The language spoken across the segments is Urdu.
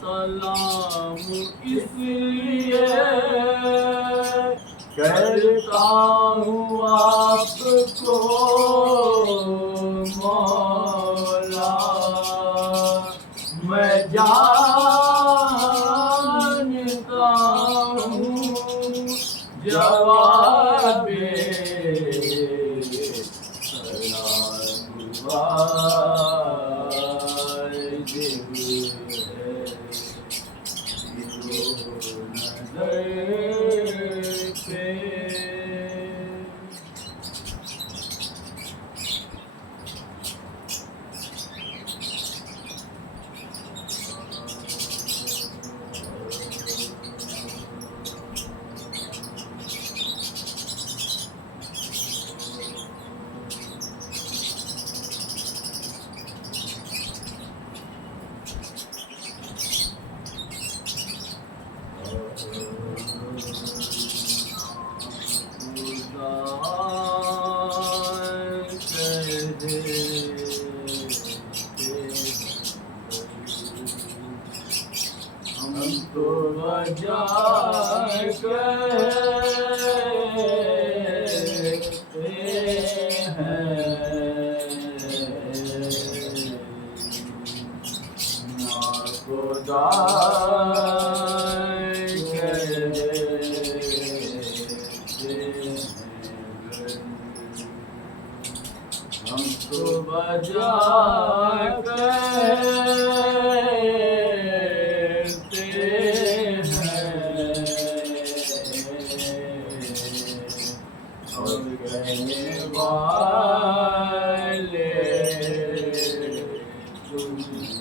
سلام اس لیے کرتا ہوں آپ کو مولا، میں جانتا ہوں جواب سلام واجب ہم تو وجہ کرتے ہیں ناخدا ہم تو بجا کرتے ہیں اور کہنے والے تمہیں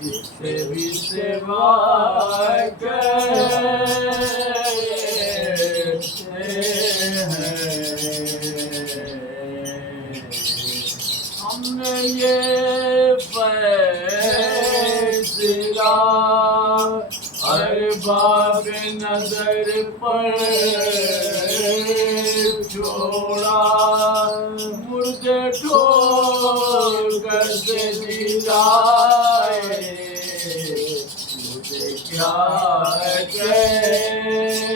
اس سے بھی سوا ہم نے یہ فیصلہ ارباب نظر پر چھوڑا، مردے ٹھوکر سے جلائے مجھے کیا کہتے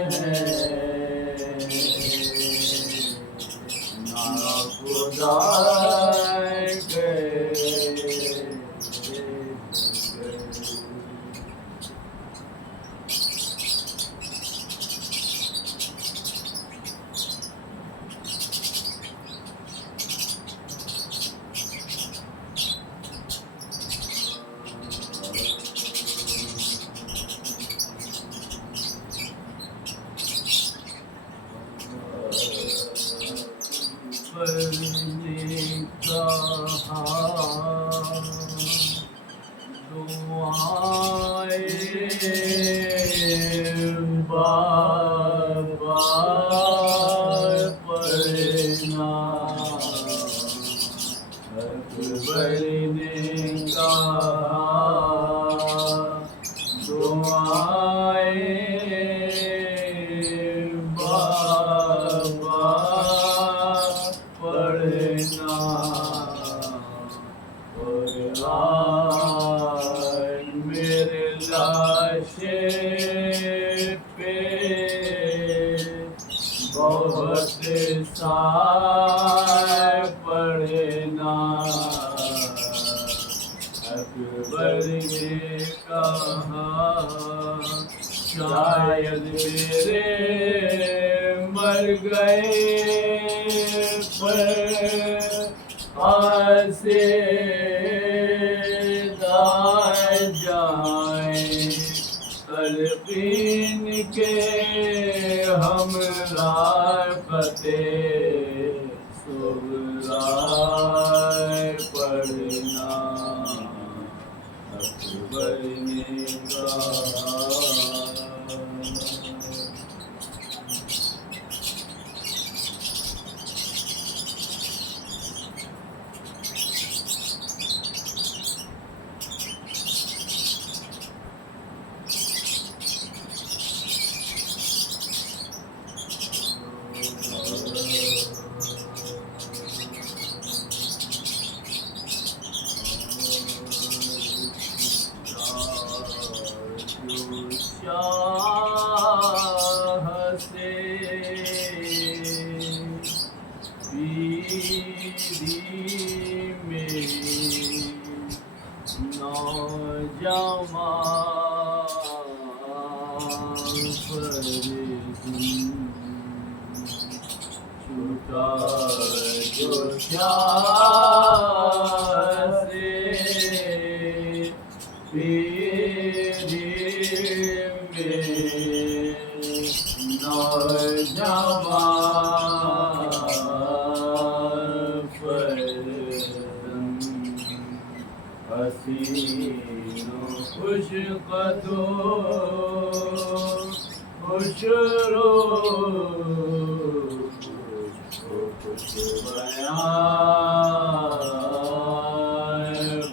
ہیں ناخدا پڑھنا پڑھنا قرآن میرے لاشے پہ بہت سائے پڑھنا اکبر نے کہا شاید میرے مر گئے پر آسے دائے جائیں تلقین کے ہمراہ فتح صغرائے پڑھنا اکبر نے کہا شاہ سے پیری میں نوجوان چھوٹا جو شاہ سے پیری نوجوان حسین و خوش قدو خوش رو خوش بیان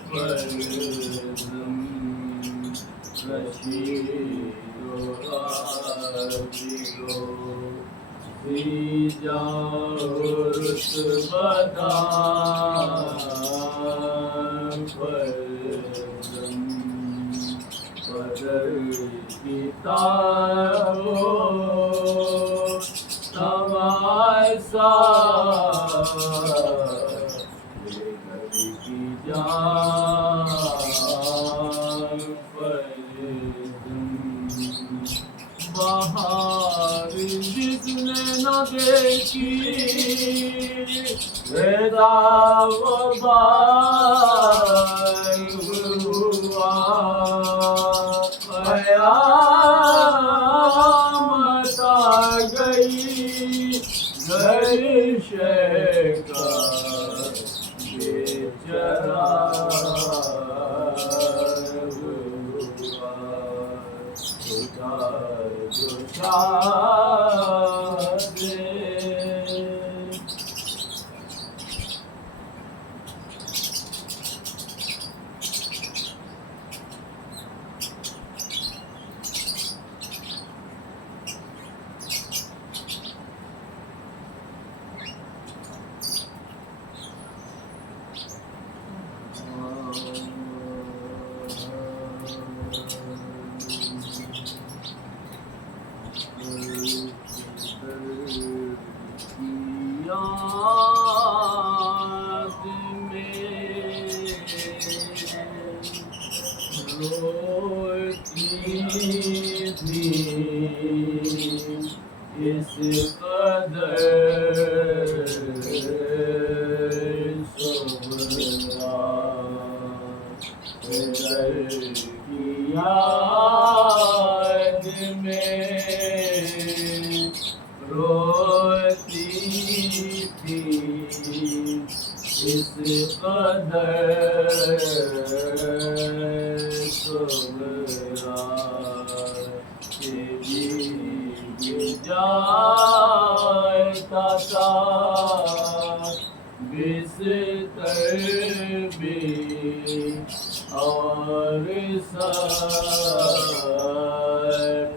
پردم رشید و عابد و رتبدان پردم بدر کی تارو تماشا یہ گھر کی جان پردم بہار جس نے نہ دیکھی رضا وبال ہوا قیامت آ گئی گھر شیخا بے چراغ ہوا خدا جو شاہ دے اس قدر کی یاد میں روتی تھی اس قدر صبرا جاتا تھا بستر بھی اور سر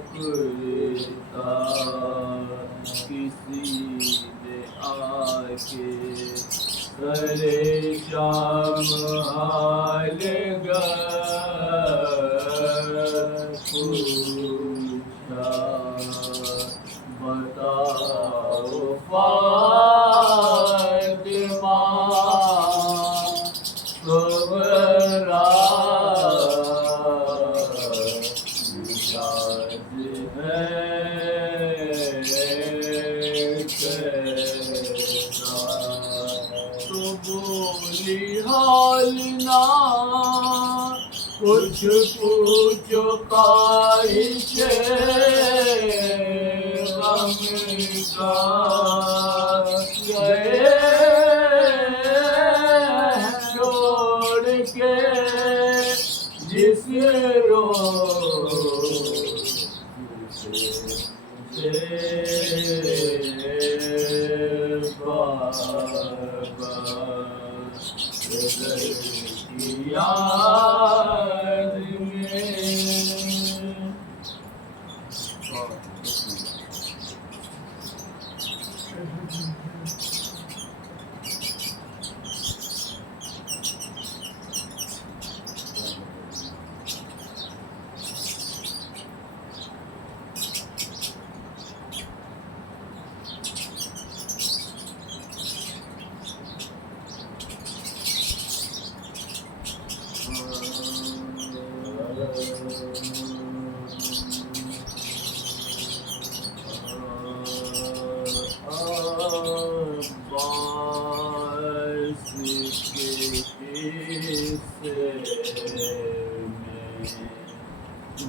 کھلتا کسی نے آ کے سرے شام حال پوچھا بتاؤ فاطمہ صغرا یاد ہے تو بولی حال نہ کچھ پوچھو خواہش غم کا گئے چھوڑ کے جس روز یاد میں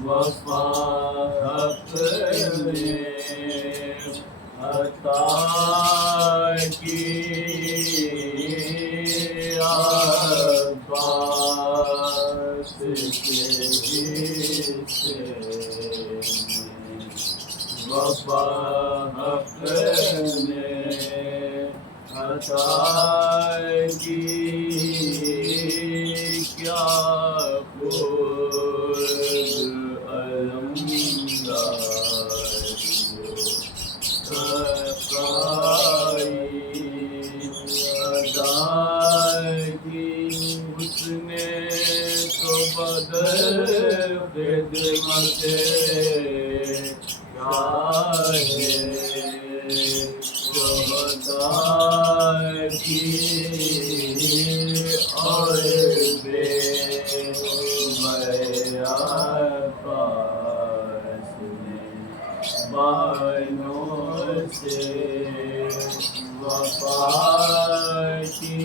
وفا حق نے عطا کی عباس کے حصے وفا حق نے عطا کی کیا اس نے تو بدل خدمت چاہے شہداء کی اور بے پاس نے بانوں سے وفا کی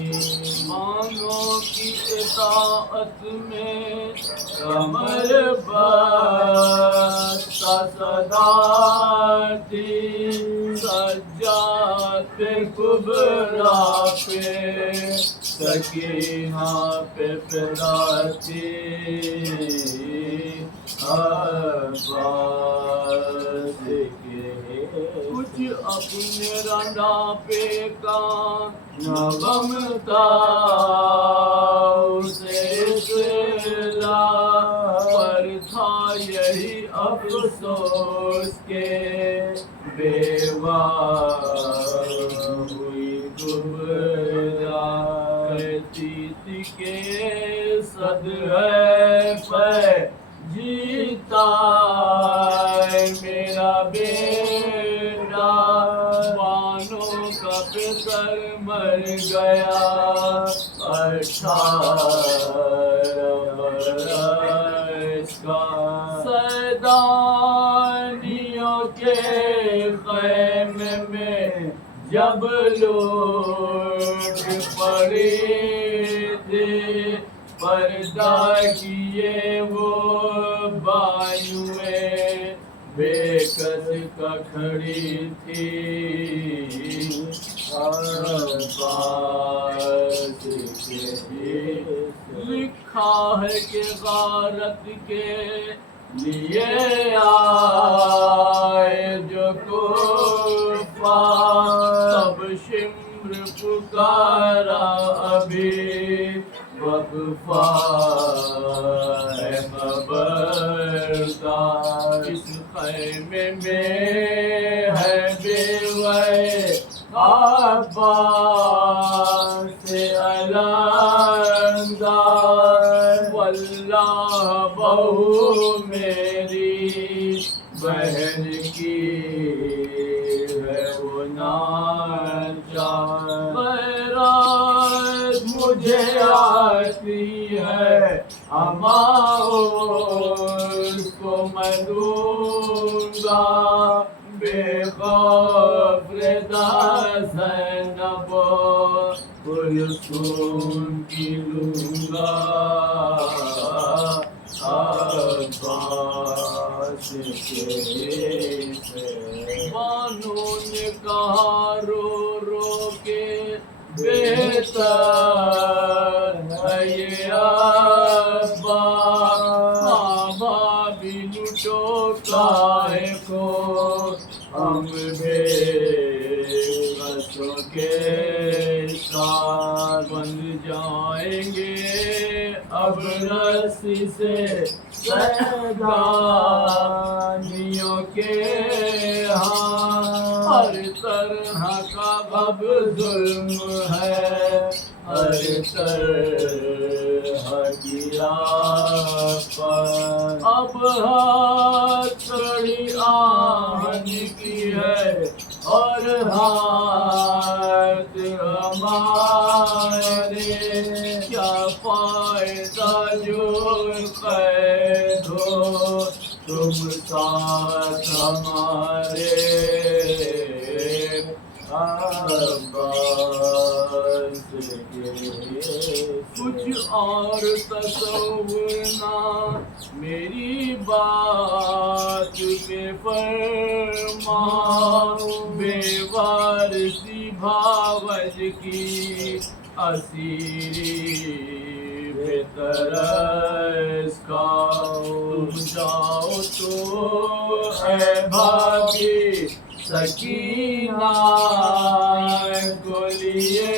مانگوں کی اطاعت میں کمر بستہ صدا تھی سجاد کبریٰ پہ سکینہ پہ فدا تھی عباس کے کچھ اپنے رنڈا پہ کان غم تھا اسے اصلاح پر تھا یہی افسوس کے بیوہ ہوئی کبریٰ کہتی تھی کہ صد ہے پہ جیتا ہے میرا بیٹا بانوں کا پسر مر گیا 18 برس کا سیدانیوں کے خیمے میں جب لوٹ پڑی تھی پردہ کیے وہ بانویں بے کس کا کھڑی تھی عباس کے لکھا ہے کہ غارت کے لیے آئے جو کفار تب شمر پکارا ابھی وقفہ ہے خبردار اس خیمے میں ہے بیوہ عباس علندار واللہ بہو میری بہن کی ہے وہ ناچار خیرات مجھے آتی ہے اما اس کو میں دوں گا بے غفردا زینب کلثوم کی لوں گا عباس کے سے بانو نے کہا رو رو کے بہتر ہے یہ ابا ماں بھی لٹو کائے کو ہم بے بسوں کے ساتھ بند جائیں گے اب رسی سے سیدانیوں کے ہاں ہر طرح کا اب ظلم ہے ہر طرح کی آفت اب ہاتھ کڑی آہن کی ہے اور ہاتھ ہمارے کیا فائدہ جو قید ہو تم ساتھ ہمارے عباس کے کچھ اور تصور نہ میری بات پہ فرما بے وارثی بھاوج کی اسیری بے ترس کا تم جاؤ تو اے بھابھی سکینہ کو لیے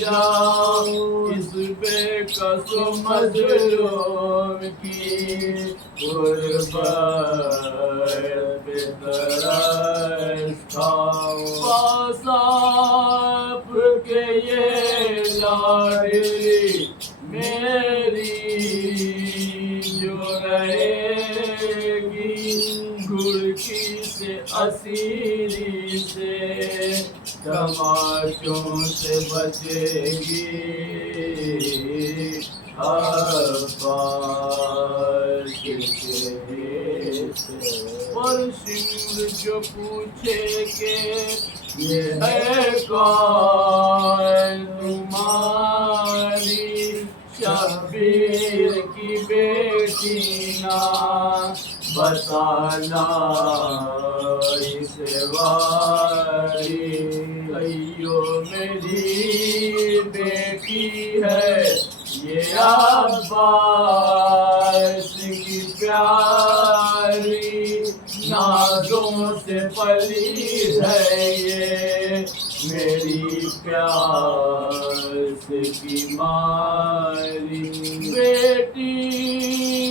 جاؤ اس بے کس مظلوم کی غربت پہ ترس کھاؤ پاس آپ کے یہ لاڈلی میری جو رہے گی گھڑکی سے اسیری سے تماشوں سے بچے گی عباس کے سے اور سندھ جو پوچھے کہ یہ ہے کون تمہاری شبیر کی بیٹی نا بتانا اسے واری کئیو میری بیٹی ہے یہ عباس کی پیاری نازوں سے پلی ہے یہ میری پیاس کی ماری بیٹی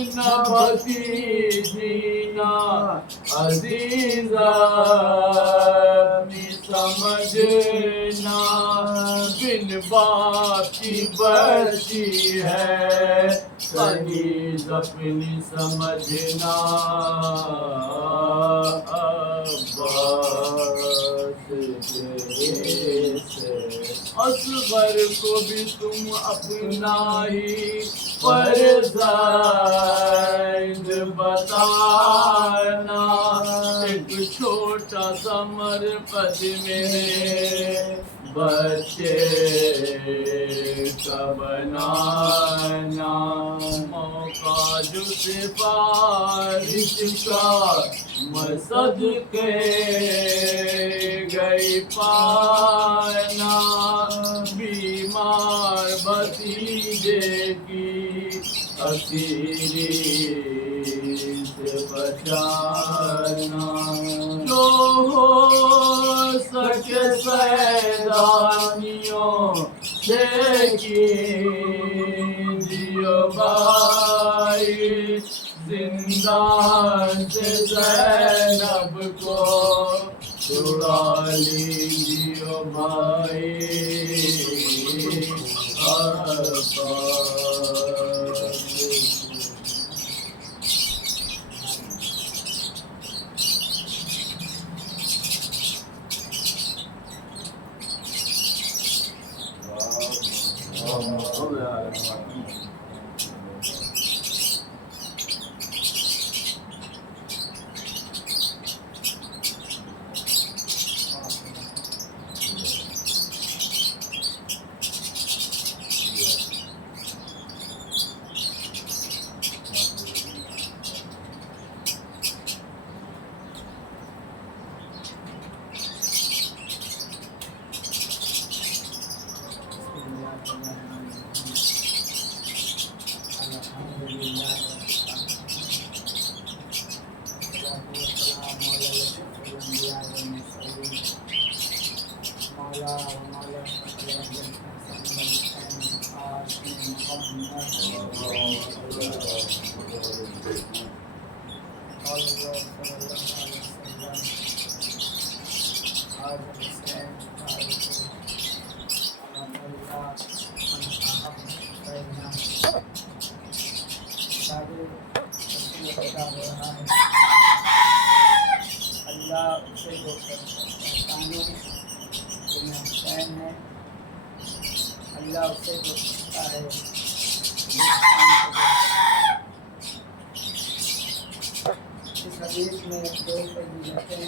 نہ بھتیجی نہ عزیزہ اپنی سمجھنا بن باپ کی بچی ہے عزیز اپنی سمجھنا اصغر کو بھی تم اپنا ہی فرزند بتانا ایک چھوٹا سا مرقد میں بچے کا بنانا موقع جو سفارش کا مسجد کے گئی پانا بیمار بھتیجے کی اسیری سے بچانا جو ہو سکے سیدانیوں سے کیجیو بھائی زندان سے زینب کو چھڑا لیجیو بھائی اللہ اسے جو پہچانے کہ میں حسین ہے، اللہ اسے جو سکتا ہے اس حدیث میں دو فضیلتیں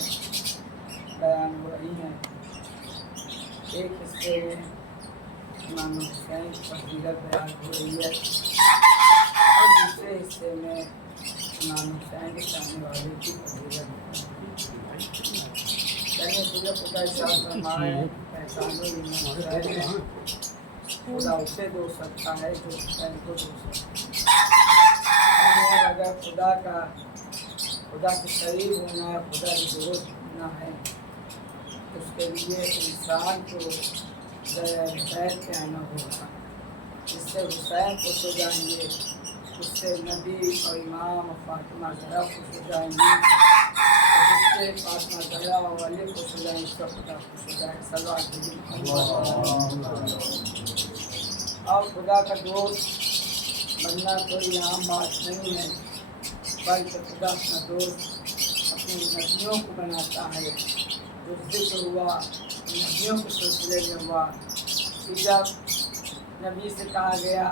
بیان ہو رہی ہیں۔ ایک حصے میں امام حسین کی فضیلت بیان ہو رہی ہے اور دوسرے حصے میں امام حسین کے چاہنے والے کی فضیلت یعنی خدا ارشاد فرمایا پہچانو امام حسین ہے، خدا اسے دو سکتا ہے جو حسین کو دو سکتا ہے۔ اگر خدا کے قریب ہونا ہے، خدا کے دوست ہونا ہے، اس کے لیے انسان کو بیت پہ آنا ہوگا، جس سے حسین خوش ہو جائیں گے، اس سے نبی اور امام اور فاطمہ زہرا خوش ہو جائیں گے، اور جس سے فاطمہ زہرا اور علی خوش ہو جائیں گے، اس کا خدا خوش ہو جائے گا۔ صلوات اور خدا کا دوست بننا کوئی عام بات نہیں ہے، بلکہ خدا اپنا دوست اپنے نبیوں کو بناتا ہے۔ جو ذکر ہوا نبیوں کے سلسلے میں ہوا کہ جب نبی سے کہا گیا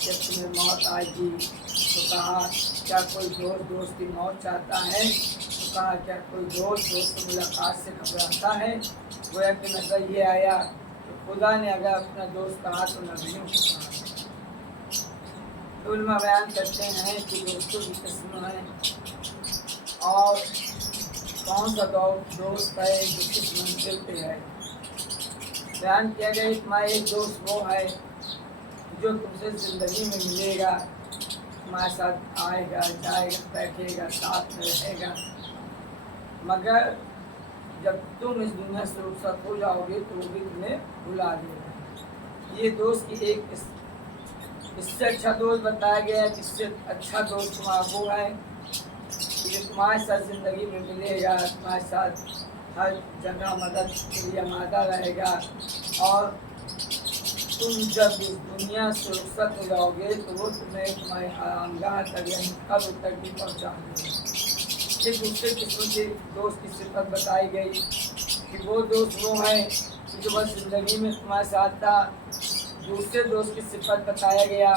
کہ تمہیں موت آئے گی تو کہا کیا کوئی دوست کی موت چاہتا ہے؟ تو کہا کیا کوئی دوست کی ملاقات سے گھبراتا ہے؟ گویا کہ نظر یہ آیا کہ خدا نے اگر اپنا دوست کہا تو نبیوں کو کہا۔ علماء بیان کرتے ہیں کہ دوستوں کی قسم ہے اور کون سا دوست ہے جو کس منزل پہ ہے۔ بیان کیا گیا تمہارا ایک دوست وہ ہے جو تم سے زندگی میں ملے گا، تمہارے ساتھ آئے گا، جائے گا، بیٹھے گا، ساتھ میں رہے گا، مگر جب تم اس دنیا سے رخصت ہو جاؤ گے تو وہ بھی تمہیں بھلا دے گا۔ یہ دوست کی ایک اس سے اچھا دوست بتایا گیا ہے کہ اس سے اچھا دوست تمہارا وہ ہے کہ تمہارے ساتھ زندگی میں ملے گا، تمہارے ساتھ ہر جگہ مدد کے لیے آمادہ رہے گا، اور تم جب اس دنیا سے رخصت ہو جاؤ گے تو وہ تمہیں تمہارے آرامگاہ تک یعنی قبر تک بھی پہنچا دے گا۔ ایک دوسرے قسم کے دوست کی صفت بتائی گئی کہ وہ دوست وہ ہے کہ جو بس زندگی میں تمہارے ساتھ تھا۔ دوسرے دوست کی صفت بتایا گیا،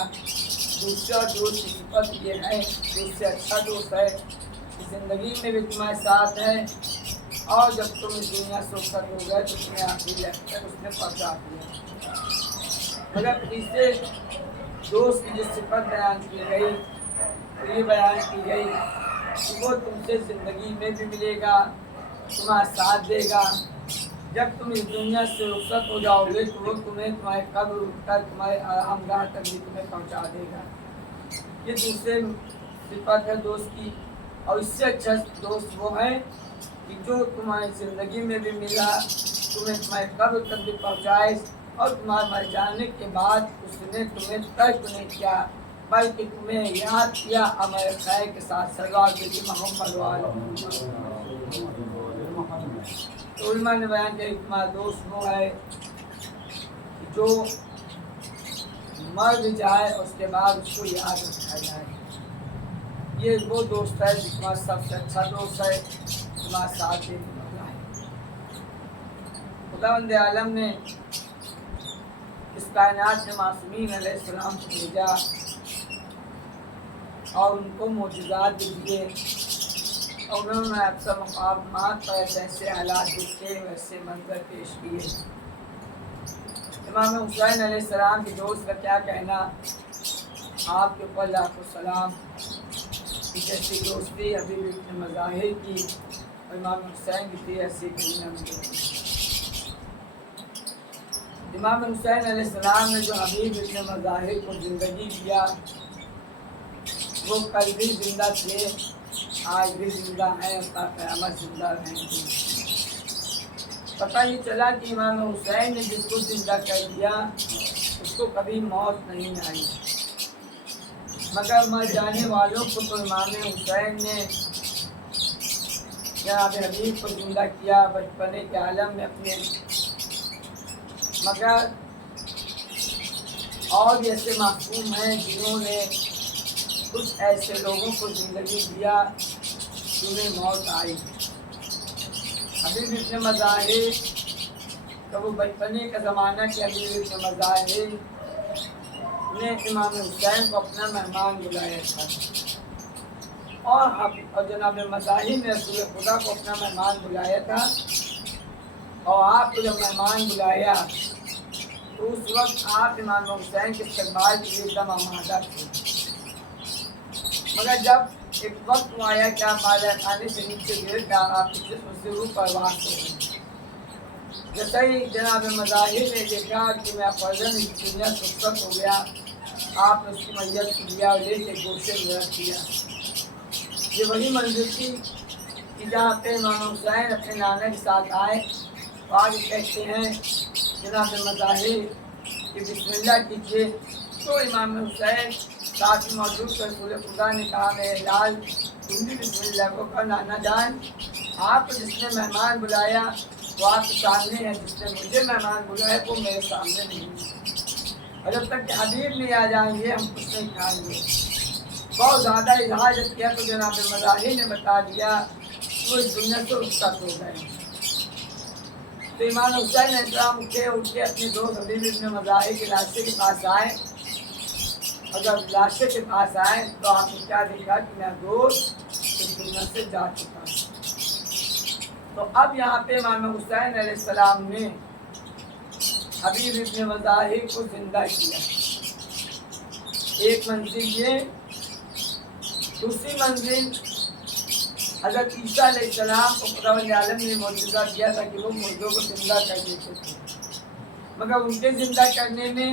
دوسرا دوست کی صفت یہ ہے کہ اس سے اچھا دوست ہے کہ زندگی میں بھی تمہارے ساتھ ہے، اور جب تم اس دنیا سے رخصت ہو گئے تو تمہیں آخری وقت تک اس نے پہنچا دیا۔ مگر تیسرے دوست کی جو صفت بیان کی گئی تو یہ بیان کی گئی کہ وہ تم سے زندگی میں بھی ملے گا، تمہارا ساتھ دے گا، جب تم اس دنیا سے رخصت ہو جاؤ گے تو وہ تمہیں تمہارے قبر تک، تمہارے آرامگاہ تک بھی تمہیں پہنچا دے گا۔ یہ دوسرے صفت ہے دوست کی۔ اور اس سے اچھا دوست وہ ہے کہ جو تمہاری زندگی میں بھی ملا، تمہیں تمہارے قبر تک بھی پہنچائے، اور تمہارے مر جانے کے بعد اس نے تمہیں ترک نہیں کیا بلکہ تمہیں یاد کیا ہمارے خیر کے ساتھ۔ صلوات محمد تو علماء نے بیان کیا تمہارا دوست وہ ہے جو مر بھی جائے اس کے بعد اس کو یاد رکھا جائے. یہ وہ دوست ہے جو تمہارا سب سے اچھا دوست ہے, تمہارا ساتھ دینے والا ہے. خداوند عالم نے اس کائنات میں معصومین علیہ السلام کو بھیجا اور ان کو معجزات بھی دیے, اور انہوں نے اکثر مقامات پر جیسے حالات دیکھے ویسے منظر پیش کیے. امام حسین علیہ السلام کے دوست کا کیا کہنا, آپ کے اوپر لاکھوں سلام. جیسی دوستی حبیب ابن مظاہر کی اور امام حسین کی تھی ایسی کہیں نہ ملے. امام حسین علیہ السلام نے جو حبیب ابن مظاہر کو زندگی دیا وہ کل بھی زندہ تھے, آج بھی زندہ ہیں, اور تا قیامت زندہ رہیں گے. پتہ یہ چلا کہ امام حسین نے جس کو زندہ کر دیا اس کو کبھی موت نہیں آئی, مگر مر جانے والوں کو تو امام حسین نے جناب حبیب کو زندہ کیا بچپنے کے عالم میں اپنے. مگر اور ایسے معصوم ہیں جنہوں نے کچھ ایسے لوگوں کو زندگی دیا جنہیں موت آئی. حبیب ابن مظاہر کا وہ بچپنے کا زمانہ کہ حبیب ابن مظاہر نے امام حسین کو اپنا مہمان بلایا تھا, اور جناب مظاہر نے رسول خدا کو اپنا مہمان بلایا تھا. اور آپ کو جب مہمان بلایا تو اس وقت آپ امام حسین کے استقبال کے لیے ایک دم آمادہ تھے. مگر جب ایک وقت آیا کہ آپ بالا خانے سے نیچے گر گیا, آپ کے جسم سے روح پرواز ہو گئی. جیسے ہی جناب مظاہر نے دیکھا کہ میں فرزن اس دنیا سے رخصت ہو گیا, آپ نے اس کی میت کو لیا اور لے کے گوشے میں رکھ دیا. یہ وہی منزل تھی کہ جہاں پہ امام حسین اپنے نانا کے ساتھ آئے. تو آگے کہتے ہیں جناب مظاہر کہ بسم اللہ کیجیے. تو امام حسین ساتھ موجود رسول خدا نے کہا میرے لال تم بھی بسم اللہ کو کہا. نانا جان, آپ کو جس نے مہمان بلایا وہ آپ کے سامنے ہے, جس نے مجھے مہمان بلایا وہ میرے سامنے نہیں ہے. اور جب تک کہ حبیب نہیں آ جائیں گے ہم کچھ نہیں کھائیں گے. بہت زیادہ اظہار جب کیا تو جناب مظاہر نے بتا دیا وہ اس دنیا سے رخصت ہو گئے. تو امام حسین علیہ السلام اٹھ کے اپنے دوست حبیب ابن مظاہر کے لاشے کے پاس آئے. اور جب لاشے کے پاس آئے تو آپ نے کیا دیکھا کہ میرا دوست اس دنیا سے جا چکا. تو اب یہاں پہ امام حسین علیہ السلام نے حبیب ابن مظاہر کو زندہ کیا. ایک منزل یہ. دوسری منزل حضرت عیسیٰ علیہ السلام کو خداوند عالم نے معجزہ دیا تھا کہ وہ مردوں کو زندہ کر دیتے تھے. مگر ان کے زندہ کرنے میں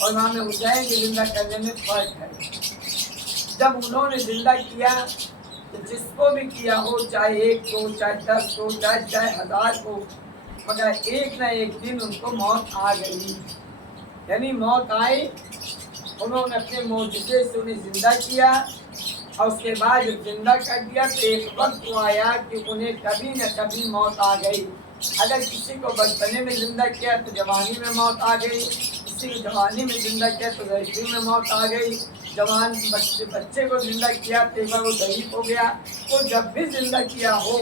اور امام حسین کے زندہ کرنے میں فرق ہے. جب انہوں نے زندہ کیا تو جس کو بھی کیا ہو, چاہے 1 ہو, چاہے 10 ہو, چاہے 1000 ہو, مگر ایک نہ ایک دن ان کو موت آ گئی. یعنی موت آئی, انہوں نے اپنے معجزے سے انہیں زندہ کیا, اور اس کے بعد جب زندہ کر دیا تو ایک وقت آیا کہ انہیں کبھی نہ کبھی موت آ گئی. اگر کسی کو بچپنے میں زندہ کیا تو جوانی میں موت آ گئی, کسی کو جوانی میں زندہ کیا تو ضعیفی میں موت آ گئی, جوان بچے کو زندہ کیا تو ایک بار وہ ضعیف ہو گیا. تو جب بھی زندہ کیا ہو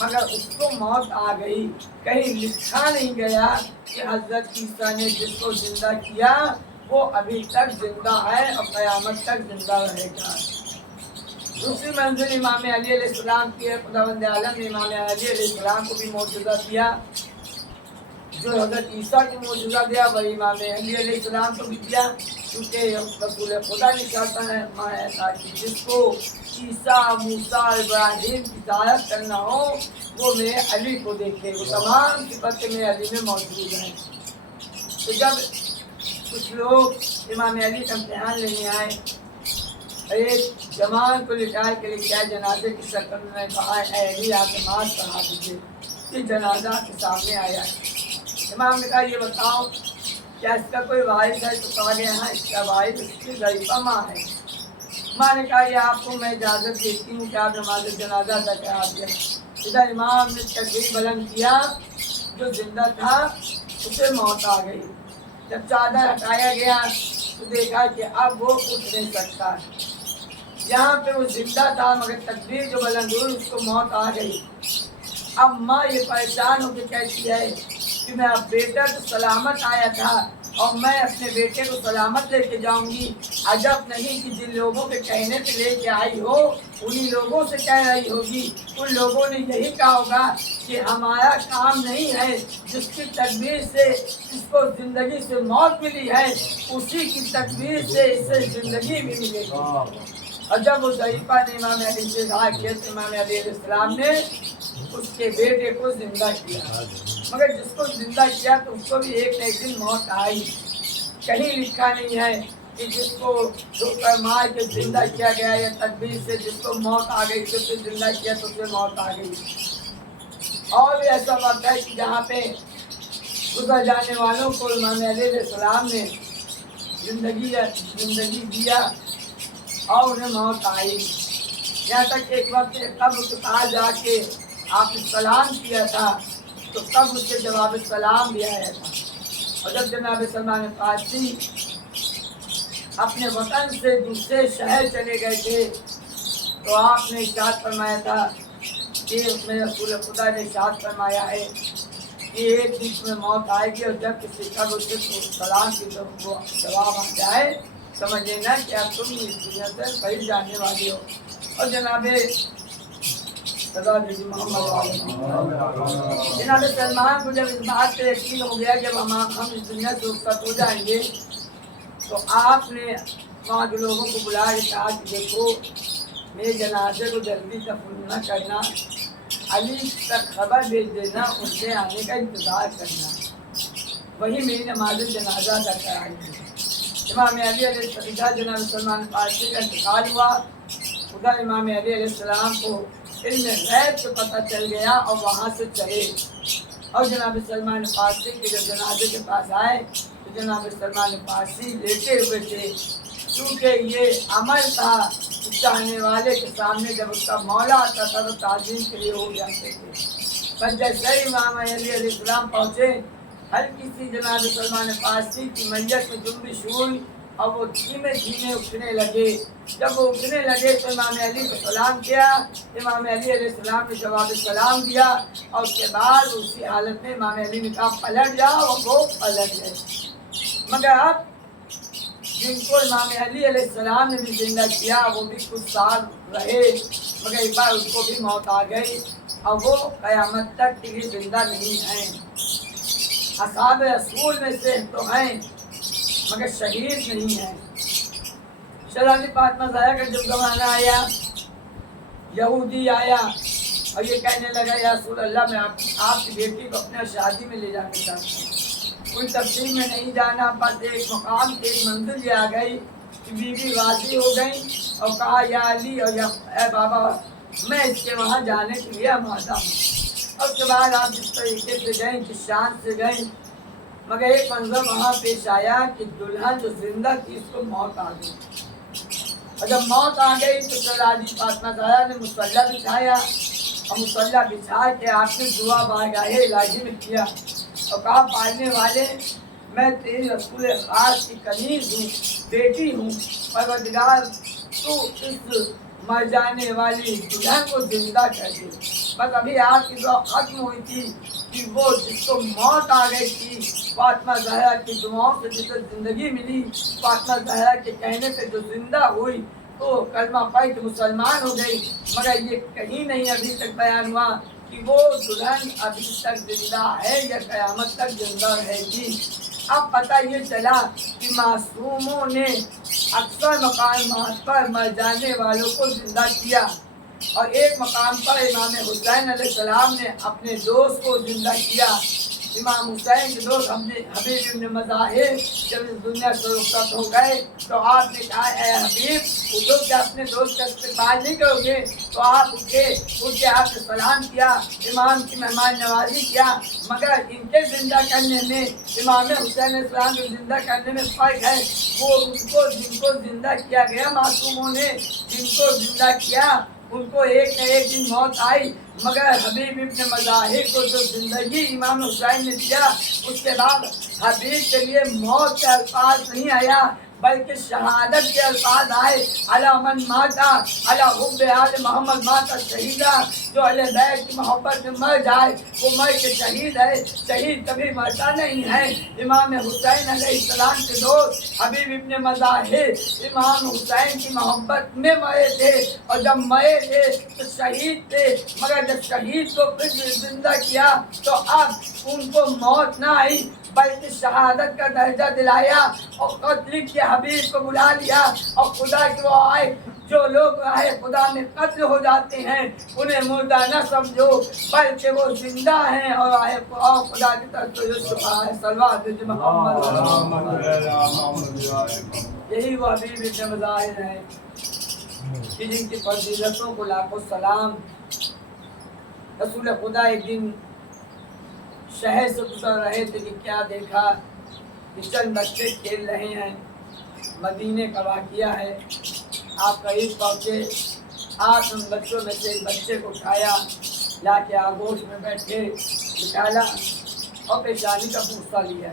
مگر اس کو موت آ گئی. کہیں لکھا نہیں گیا کہ حضرت عیسیٰ نے جس کو زندہ کیا وہ ابھی تک زندہ ہے اور قیامت تک زندہ رہے گا. دوسری منزل امام علی علیہ السلام کی ہے. خداوند عالم نے امام علی علیہ السلام کو بھی معجزہ دیا. جو حضرت عیسیٰ کو معجزہ دیا وہی امام علی علیہ السلام کو بھی دیا, کیونکہ رسول خدا نے چاہتا ہے تاکہ جس کو عیسیٰ, موسیٰ, ابراہیم کی زیارت کرنا ہو وہ میرے علی کو دیکھے. وہ تمام صفتیں میرے علی میں موجود ہیں. تو جب کچھ لوگ امام علی کا امتحان لینے آئے, ایک جوان کو لٹائے کے لیے کیا جنازے کی شکل میں کہا اے علی آپ نماز پڑھا دیجیے. یہ جنازہ کے سامنے آیا. امام نے کہا یہ بتاؤ کیا اس کا کوئی وارث ہے؟ تو کہا گیا ہاں اس کا وارث اس کی ضعیفہ ماں ہے. ماں نے کہا یہ آپ کو میں اجازت دیتی ہوں کہ آپ نماز جنازہ ادا کرا دیا. ادھر امام نے تکبیر بلند کیا, جو زندہ تھا اسے موت آ گئی. جب چادر ہٹایا گیا تو دیکھا کہ اب وہ اٹھ نہیں سکتا. یہاں پہ وہ زندہ تھا مگر تکبیر جو بلند ہوئی اس کو موت آ گئی. اب ماں یہ پریشان ہو کے کہتی ہے کہ میں اب بیٹا تو سلامت آیا تھا اور میں اپنے بیٹے کو سلامت لے کے جاؤں گی. عجب نہیں کہ جن لوگوں کے کہنے سے لے کے آئی ہو انہی لوگوں سے کہہ رہی ہوگی. ان لوگوں نے یہی کہا ہوگا کہ ہمارا کام نہیں ہے، جس کی تدبیر سے اس کو زندگی سے موت ملی ہے اسی کی تدبیر سے اسے زندگی بھی ملے گی. اور جب اس ضعیفہ نے امام علی سے کہا کہ امام علی علیہ السلام نے اس کے بیٹے کو زندہ کیا، مگر جس کو زندہ کیا تو اس کو بھی ایک نہ ایک دن موت آئی. کہیں لکھا نہیں ہے کہ جس کو مار کے زندہ کیا گیا یا تدبیر سے جس کو موت آ گئی تو اسے زندہ کیا تو اسے موت آ گئی. اور بھی ایسا وقت ہے کہ جہاں پہ گزر جانے والوں کو امام علیہ السلام نے زندگی دیا اور انہیں موت آئی. یہاں تک کہ ایک وقت قبر کے پاس جا کے آپ نے سلام کیا تھا تو تب اس کے جواب سلام بھی آیا تھا. اور جب جناب سلمان فارسی اپنے وطن سے دوسرے شہر چلے گئے تھے تو آپ نے ارشاد فرمایا تھا کہ اس میں رسول خدا نے ارشاد فرمایا ہے کہ ایک دن میں موت آئے گی اور جب کسی قبر سے سلام کی طرف وہ جواب آ جائے سمجھ لینا کہ اب تم اس دنیا سے پہل جانے والی ہو. اور جناب سلمان کو جب اس بات سے یقین ہو گیا جب ہم اس دنیا سے رخصت ہو جائیں گے تو آپ نے وہاں کے لوگوں کو بلا کے کہا کہ دیکھو میرے جنازے کو جلدی دفن نہ کرنا، علی تک خبر بھیج دینا، ان سے آنے کا انتظار کرنا، وہی میری نماز جنازہ ادا کرائیں گے. امام علی علیہ السلام جناب سلمان فارسی کا انتقال ہوا. خدا امام علی علیہ السلام کو علم غیب سے پتہ چل گیا اور وہاں سے چلے. اور جناب سلمان فارسی کے جب جنازے کے پاس آئے تو جناب سلمان فارسی لیٹے ہوئے تھے، کیونکہ یہ عمل تھا چاہنے والے کے سامنے جب اس کا مولا آتا تھا تو تعظیم کے لیے ہو جاتے تھے. بس جیسے ہی امام علی علیہ السلام پہنچے ہلکی سی جناب سلمان فارسی کی میت میں جنبش ہوئی اور وہ دھیمے دھیمے اٹھنے لگے. جب وہ اٹھنے لگے تو امام علی کو سلام کیا. امام علی علیہ السلام نے جواب سلام دیا اور اس کے بعد اسی حالت میں امام علی نے کہا پلٹ جاؤ اور وہ پلٹ گئے. مگر اب جن کو امام علی علیہ السلام نے بھی زندہ کیا وہ بھی کچھ سال رہے مگر ایک بار اس کو بھی موت آ گئی اور وہ قیامت تک کے لیے زندہ نہیں ہیں. اصحاب رسول میں سے تو ہیں مگر شہید نہیں ہیں. شرانی فاطمہ زہرا کا جب زمانہ آیا یہودی آیا اور یہ کہنے لگا یا رسول اللہ میں آپ کی بیٹی کو اپنے شادی میں لے جانا چاہتا ہوں. کوئی تفصیل میں نہیں جانا، بس ایک مقام ایک منزل یہ آ گئی کہ بیوی راضی ہو گئی اور کہا یا علی اور یا اے بابا میں اس کے وہاں جانے کے لیے آمادہ ہوں. اور اس کے بعد آپ جس طریقے سے گئیں جس شان سے گئیں مگر ایک منظر وہاں پیش آیا کہ دلہن جو زندہ تھی اس کو موت آ گئی. اور جب موت آ گئی تو شہزادی فاطمہ زہرا نے مصلی بچھایا اور مصلی بچھا کے آپ نے دعا بارگاہ الہی میں کیا اور کہا پالنے والے میں تیری رسول خاص کی کنیز ہوں، بیٹی ہوں، پروردگار تو اس مر جانے والی دلہن کو زندہ کر دے. بس ابھی آپ کی دعا ختم ہوئی تھی کہ وہ جس کو موت آ گئی تھی فاطمہ زہرا کی دعاؤں سے جسے زندگی ملی، فاطمہ زہرا کے کہنے سے جو زندہ ہوئی تو کلمہ پڑھ کے مسلمان ہو گئی. مگر یہ کہیں نہیں ابھی تک بیان ہوا کہ وہ دلہن ابھی تک زندہ ہے یا قیامت تک زندہ رہے گی. اب پتہ یہ چلا کہ معصوموں نے اکثر مقامات پر مر جانے والوں کو زندہ کیا اور ایک مقام پر امام حسین علیہ السلام نے اپنے دوست کو زندہ کیا. امام حسین کے دوست حبیب ابن مظاہر جب اس دنیا سے رخصت ہو گئے تو آپ نے کہا اے حبیب اٹھو کیا اپنے دوست کا استقبال نہیں کرو گے؟ تو آپ اٹھے، اٹھ کے آپ نے سلام کیا، امام کی مہمان نوازی کیا. مگر ان کے زندہ کرنے میں امام حسین علیہ السلام کے زندہ کرنے میں فرق ہے. وہ جن کو زندہ کیا گیا معصوموں نے جن کو زندہ کیا ان کو ایک نہ ایک دن موت آئی. مگر حبیب ابن مظاہر کو جو زندگی امام حسین نے دیا اس کے بعد حبیب کے لیے موت کے الفاظ نہیں آیا بلکہ شہادت کے الفاظ آئے علی من ماتا علی حب آل محمد ماتا شہیدہ، جو اہل بیت کی محبت میں مر جائے وہ مر کے شہید ہے، شہید کبھی مرتا نہیں ہے۔ امام حسین علیہ السلام کے دوست حبیب ابن مظاہر امام حسین کی محبت میں مرے تھے، اور جب مرے تھے تو شہید تھے، مگر جب شہید کو پھر زندہ کیا تو اب ان کو موت نہ آئی بلکہ شہادت کا درجہ دلایا، اور قتل کے حبیب کو بلا لیا، اور خدا کی وہ آئے جو لوگ راہ خدا میں قتل ہو جاتے ہیں انہیں مردہ نہ سمجھو بلکہ وہ زندہ ہیں، اور راہ خدا کی طرف سے شفا ہے۔ صلوات محمد۔ یہی وہ حبیب ابن مظاہر ہیں کہ جن کی فضیلتوں کو لاکھوں سلام۔ رسول خدا ایک دن شہر سے گزر رہے تھے کہ کیا دیکھا کہ چند بچے کھیل رہے ہیں، مدینے کا واقعہ ہے۔ آپ قریب پہنچے، آپ ان بچوں میں سے ایک بچے کو اٹھایا، لا کے آگوش میں بیٹھے، نکالا اور پیشانی کا بوسہ لیا۔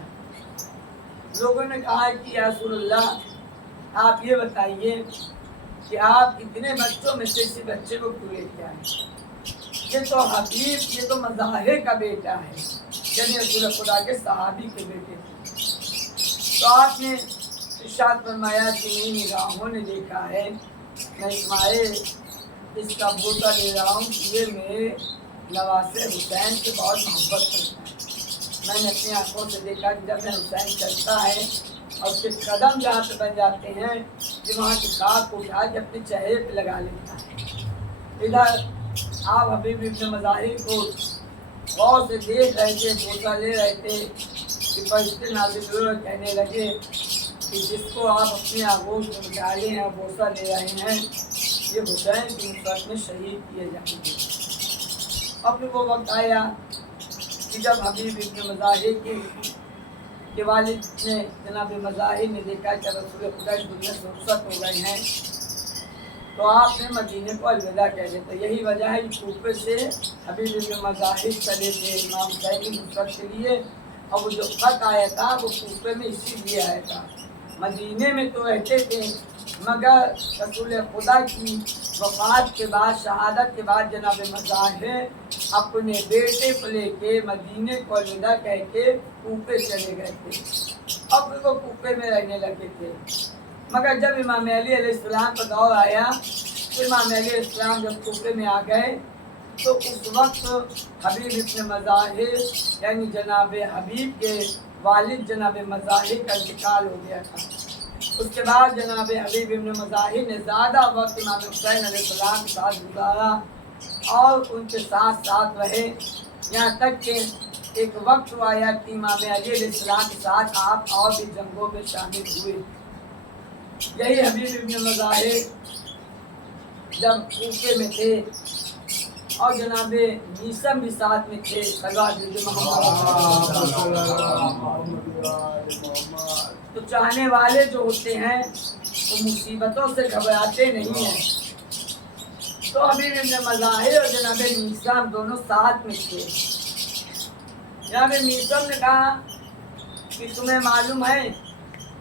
لوگوں نے کہا کہ یا رسول اللہ آپ یہ بتائیے کہ آپ اتنے بچوں میں سے اسی بچے کو کیوں لے کے آئے؟ یہ تو حبیب، یہ تو مظاہر کا بیٹا ہے، یعنی رسول خدا کے صحابی کے بیٹے تھے۔ تو آپ نے ارشاد فرمایا کہ میری نگاہوں نے دیکھا ہے، میں اسماعیل اس کا بوسہ لے رہا ہوں کہ یہ میرے نواسے حسین سے بہت محبت کرتا ہے۔ میں نے اپنی آنکھوں سے دیکھا کہ جب میں حسین چلتا ہے اور اس کے قدم جہاں پہ بن جاتے ہیں کہ وہاں کی خاک کو اٹھا کے اپنے چہرے پہ لگا لیتا ہے۔ ادھر آپ حبیب ابن مظاہر کو غور سے دیکھ رہے تھے، بوسہ لے رہے تھے کہ فرشتے نازل ہوئے اور کہنے لگے کہ جس کو آپ اپنے آغوش میں بٹھائے ہیں اور بوسہ لے رہے ہیں یہ حسین کی نصرت میں شہید کیے جائیں گے۔ اب وہ وقت آیا کہ جب حبیب ابن مظاہر کے والد نے جناب مظاہر نے دیکھا کہ رسول خدا اس دنیا سے رخصت ہو گئے ہیں تو آپ نے مدینے کو الوداع کہہ دیتے۔ یہی وجہ ہے کہ کوفے سے حبیب ابن مظاہر چلے تھے امام حسین کی نصرت کے لیے، اور وہ جو خط آیا تھا وہ کوفے میں اسی لیے آیا تھا۔ مدینے میں تو رہتے تھے مگر رسول خدا کی وفات کے بعد، شہادت کے بعد جناب مظاہر اپنے بیٹے کو لے کے مدینے کو الوداع کہہ کے کوفے چلے گئے تھے، اب وہ کوفے میں رہنے لگے تھے۔ مگر جب امام علی علیہ السلام کا دور آیا تو امام علی علیہ السلام جب کوفے میں آ گئے تو اس وقت حبیب ابن مظاہر یعنی جناب حبیب کے والد جناب مظاہر کا انتقال ہو گیا تھا۔ اس کے بعد جناب حبیب ابن مظاہر نے زیادہ وقت امام حسین علیہ السلام کے ساتھ گزارا اور ان کے ساتھ ساتھ رہے، یہاں تک کہ ایک وقت آیا کہ امام علی علیہ السلام کے ساتھ آپ اور بھی جنگوں میں شامل ہوئے۔ یہی حبیب ابن مظاہر جب کوفے میں تھے اور جناب میثم بھی ساتھ میں تھے، تو چاہنے والے جو ہوتے ہیں وہ مصیبتوں سے گھبراتے نہیں ہیں۔ تو حبیب ابن مظاہر اور جناب میثم دونوں ساتھ میں تھے۔ جناب میثم نے کہا کہ تمہیں معلوم ہے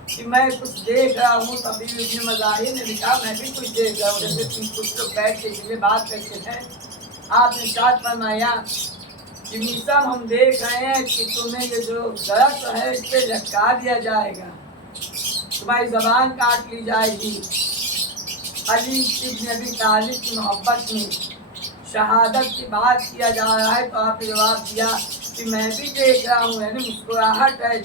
کہ میں کچھ دیکھ رہا ہوں، تو حبیب ابن مظاہر نے بھی کہا میں بھی کچھ دیکھ رہا ہوں، جیسے تم کچھ لوگ بیٹھ کے جنہیں بات کرتے ہیں۔ آپ نے ارشاد فرمایا کہ میثم ہم دیکھ رہے ہیں کہ تمہیں یہ جو درخت ہے اس پہ لٹکا دیا جائے گا، تمہاری زبان کاٹ لی جائے گی۔ علی ابن ابی طالب کی محبت میں شہادت کی بات کیا جا رہا ہے، تو آپ نے جواب دیا کہ میں بھی دیکھ رہا ہوں، یعنی مسکراہٹ ہے،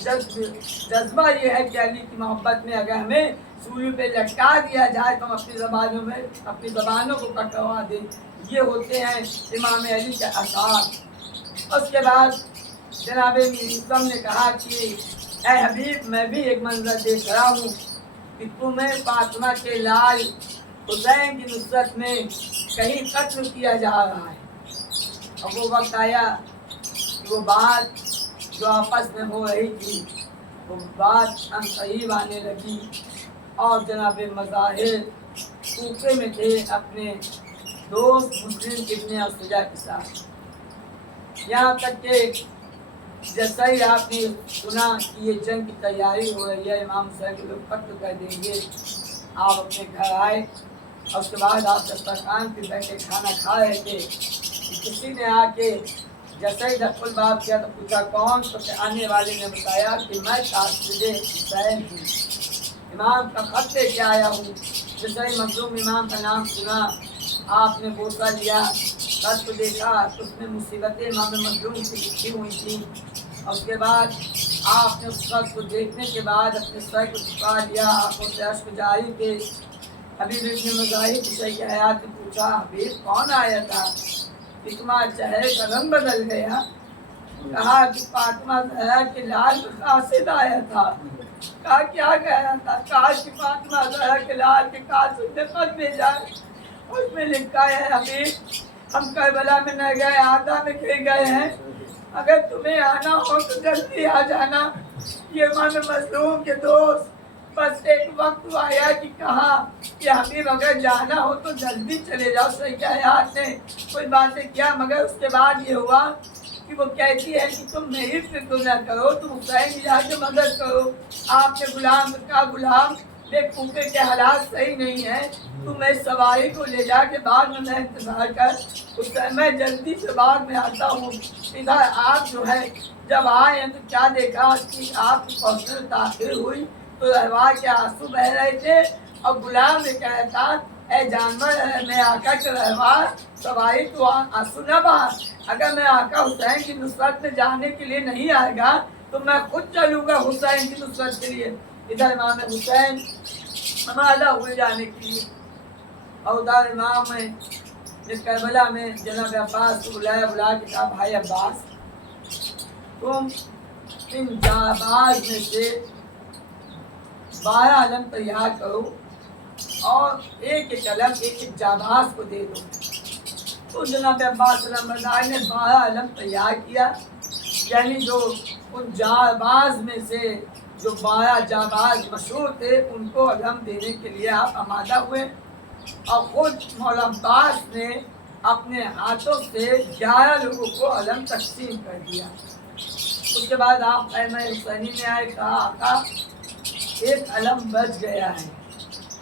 جذبہ یہ ہے کہ علی کی محبت میں اگر ہمیں سولی پہ لٹکا دیا جائے تو ہم اپنی زبانوں کو کٹوا دیں۔ یہ ہوتے ہیں امام علی کے آثار۔ اس کے بعد جناب میثم نے کہا کہ اے حبیب میں بھی ایک منظر دیکھ رہا ہوں کہ تمہیں فاطمہ کے لال حسین کی نصرت میں کہیں قتل کیا جا رہا ہے۔ اور وہ وقت آیا وہ بات جو آپس میں ہو رہی تھی وہ بات ہم قریب آنے لگی، اور جناب مظاہر کوفے میں تھے اپنے دوست مسلم ابن ارسجہ کے ساتھ، یہاں تک کہ جیسا ہی آپ نے سنا کہ یہ جنگ کی تیاری ہو رہی ہے، امام حسین کے لوگ قتل کر دیں گے، آپ اپنے گھر آئے اور اس کے بعد آپ دسترخوان پہ بیٹھ کے کھانا کھا رہے تھے، کسی نے آ کے جیسا ہی دخل الباب کیا تو پوچھا کون؟ تو آنے والے نے بتایا کہ میں قاصد حسین ہوں، امام کا خط لے کے آیا ہوں۔ جیسا ہی مظلوم امام کا نام سنا، آپ نے بوسہ لیا، خط کو دیکھا تو اس میں مصیبتیں امام مظلوم کی لکھی ہوئی تھیں، اور اس کے بعد آپ نے اس خط کو دیکھنے کے بعد اپنے سر کو چھپا لیا، آنکھوں سے اشک جاری تھے۔ حبیب ابن مظاہر کی شیخ حیات نے پوچھا حبیب کون آیا تھا کہ تمہارا چہرے کا رنگ بدل گیا؟ کہا کہ فاطمہ زہرا کے لال کا قاصد آیا تھا۔ کہا کیا کہنا تھا؟ کہا کہ فاطمہ زہرا کے لال کے قاصد نے خط بھیجا ہے، اس میں لکھا ہے حبیب ہم کربلا میں نہ گئے، آدھا میں گر گئے ہیں، اگر تمہیں آنا ہو تو جلدی آ جانا۔ یہ امام مظلوم کے دوست بس ایک وقت آیا کہ کہا کہ حبیب اگر جانا ہو تو جلدی چلے جاؤ۔ سیدہ حیات نے کوئی باتیں کیا، مگر اس کے بعد یہ ہوا کہ وہ کہتی ہے کہ تم میری فکر نہ کرو، تم حسین کی جا کے مدد کرو۔ آپ نے غلام کا غلام دیکھ پھوپھے کے حالات صحیح نہیں ہیں، تم میں سواری کو لے جا کے باغ میں انتظار کر، اس ٹائم میں جلدی سے باغ میں آتا ہوں۔ ادھر آپ جو ہے جب آئے ہیں تو کیا دیکھا کہ آپ کی پہنچنے میں تاخیر ہوئی تو رہوار کے آنسو بہ رہے تھے، اور غلام نے کہا تھا اے جانور میں آقا کے رہوار سواری تو آنسو نہ بہا، اگر میں آقا حسین کی نصرت میں جانے کے لیے نہیں آئے گا تو میں خود چلوں گا حسین کی نصرت کے لیے۔ ادھر امام حسین آمادہ ہوئے جانے کے لیے، اور ادھر امام نے کربلا میں جناب عباس کو بلا کے کہا بھائی عباس تم ان جانباز میں سے 12 علم تیار کرو اور ایک ایک علم ایک ایک جانباز کو دے دو۔ تو جناب عباس علم بردار نے 12 علم تیار کیا، یعنی جو ان جانباز میں سے جو 12 جانباز مشہور تھے ان کو علم دینے کے لیے آپ آمادہ ہوئے، اور خود مولا عباس نے اپنے ہاتھوں سے 11 لوگوں کو علم تقسیم کر دیا۔ اس کے بعد آپ خیمہ حسینی میں آئے، کہا آقا ایک علم بچ گیا ہے،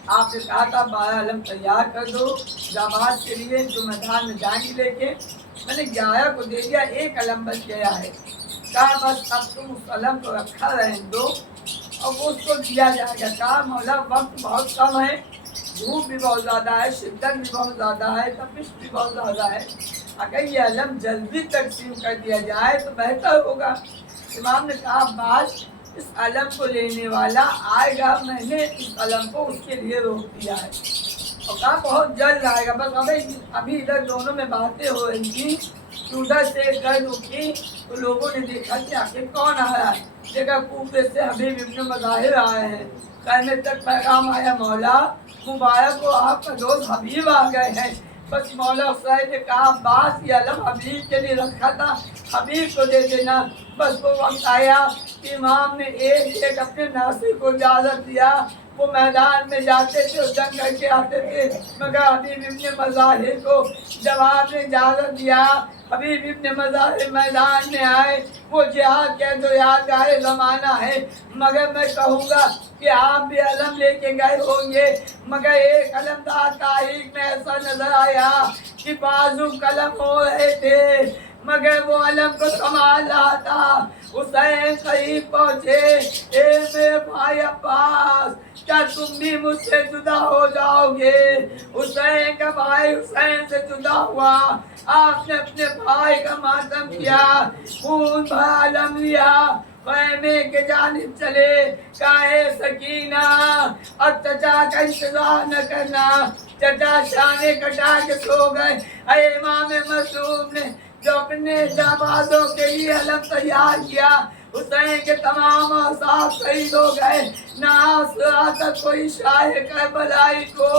آپ نے کہا تھا 12 علم تیار کر دو جانباز کے لیے جو میدان میں جائیں گے لے کے، میں نے 11 کو دے دیا، ایک علم بچ گیا ہے۔ کہا بس اب تم اس علم کو رکھا رہنے دو اور وہ اس کو دیا جائے گا۔ کہا مولا وقت بہت کم ہے، دھوپ بھی بہت زیادہ ہے، شدت بھی بہت زیادہ ہے، تپش بھی بہت زیادہ ہے، اگر یہ علم جلدی تقسیم کر دیا جائے تو بہتر ہوگا۔ امام نے کہا عباس اس علم کو لینے والا آئے گا، میں نے اس علم کو اس کے لیے روک دیا ہے، اور کہا بہت جلد آئے گا۔ بس ابھی ادھر دونوں میں باتیں ہو رہی تھی، ادھر سے گرد اٹھی تو لوگوں نے دیکھا کہ آخر کون آ رہا ہے، دیکھا کوفے سے حبیب ابن مظاہر آئے ہیں، خیمے تک پیغام آیا مولا مبارک ہو آپ کا دوست حبیب آ گئے ہیں۔ بس مولا حسین نے کہا عباس یہ علم حبیب کے لیے رکھا تھا، حبیب کو دے دینا۔ بس وہ وقت آیا کہ امام نے ایک ایک اپنے ناصر کو اجازت دیا، وہ میدان میں جاتے تھے اور جنگ کر کے آتے تھے، مگر حبیب ابن مظاہر کو جب آپ نے اجازت دیا حبیب ابن مظاہر میدان میں آئے، وہ جہاد کے جو یادگار زمانہ ہے، مگر میں کہوں گا کہ آپ بھی علم لے کے گئے ہوں گے، مگر ایک علمدار تاریخ میں ایسا نظر آیا کہ بازو قلم ہو رہے تھے مگر وہ علم کو سنبھال رہا تھا۔ حسین قریب پہنچے، اے میرے بھائی عباس کیا تم بھی مجھ سے جدا ہو جاؤ گے؟ حسین کا بھائی حسین سے جدا ہوا، آپ نے اپنے بھائی کا ماتم کیا، خون بھرا علم لیا، خیمے کے جانب چلے، کہا اے سکینہ اب چچا کا انتظار نہ کرنا، چچا شانے کٹا کے سو گئے۔ اے امام مظلوم نے جو اپنے جانبازوں کے لیے علم تیار کیا، حسین کے تمام اصحاب شہید ہو گئے، نہ آسرات کوئی شاہ کربلائی کو،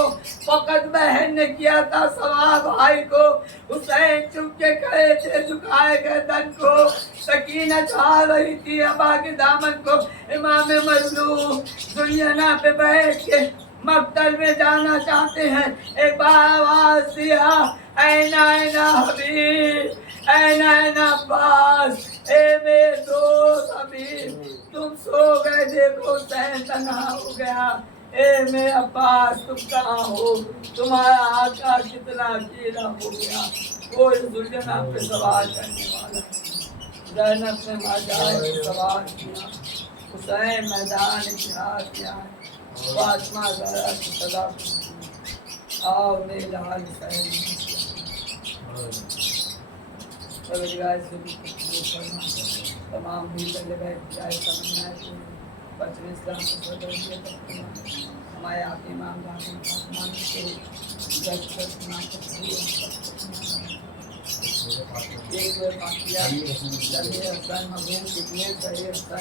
فقط بہن نے کیا تھا سوا بھائی کو۔ حسین چپ کے کھڑے تھے جھکائے گردن کو، سکینہ چھا رہی تھی ابا کے دامن کو۔ امام مظلوم دنیا پہ بیٹھ کے مقتل میں جانا چاہتے ہیں، ایک بار آواز دیا، اے نائنا حبیب، اے نائنا عباس، اے میرے دوست ابھی تم سو گئے دیکھو حسین تنہا ہو گیا اے میرے عباس تم کہاں ہو تمہارا آقا کتنا اکیلا ہو گیا کوئی ذوالجناح پہ سوار کرنے والا زینب نے ماجائے پہ سوار کیا حسین میدان جہاد کیا فاطمہ زہرا کی صدا آؤ میرے لال حسین تمام بھی پہلے بیٹھ جائے سمجھنا ہے بچن اسلام کو صدریت کرنا ہمارے آپ امام داخل فاطمان کے جج کرنا ایک دو پاکیہ جبھی حسن مغین کتنے صحیح حسن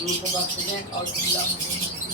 روح کو بخشنے اور اللہ مغین